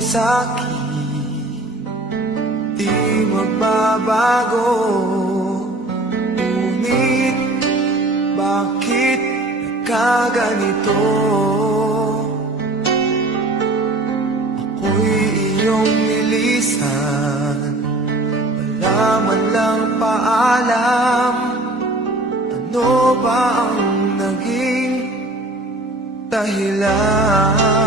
sa'kin di magbabago. Ngunit bakit nagkaganito? Ako'y iyong nilisan, wala man lang paalam. Ano ba ang naging dahilan?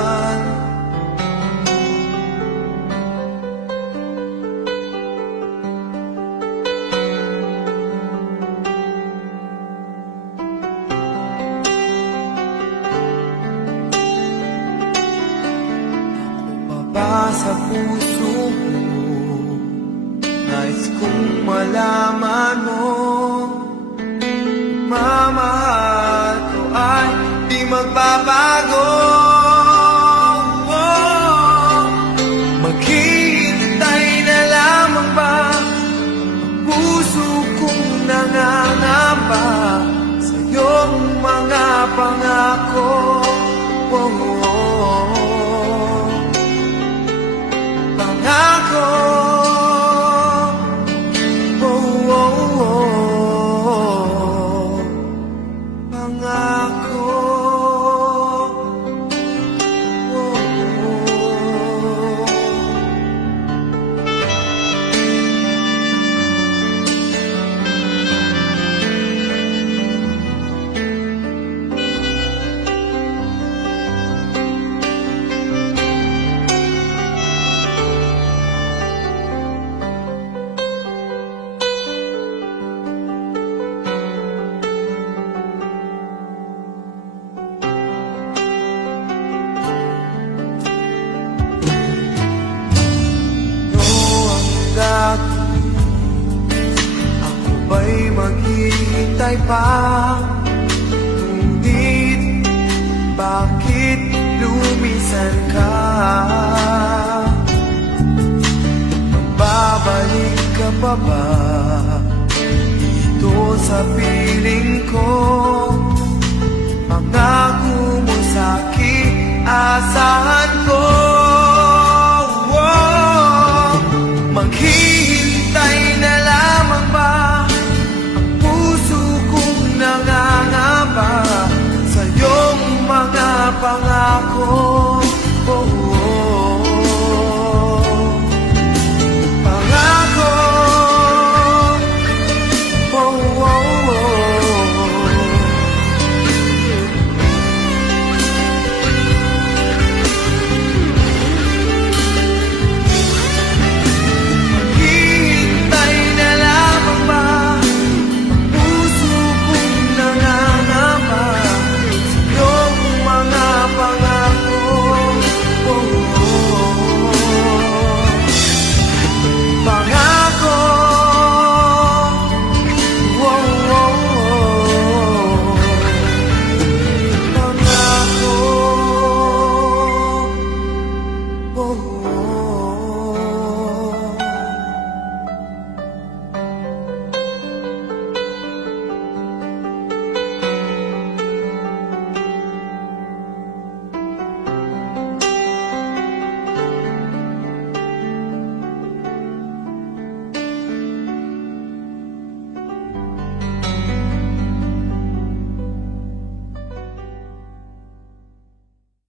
Sa puso mo, nais kong malaman mo, mamahal ko ay di magbabago. Maghihintay na lamang ba ang puso kong nangangamba sa iyong mga pangako? Ako ba'y maghihintay pa? Ngunit bakit lumisan ka? Magbabalik ka pa ba dito sa piling ko? Pangako mo sa'kin, asahan ko. Maghihintay na lamang ba ang puso kong nangangamba sa iyong mga pangako? Pangako, oh, oh.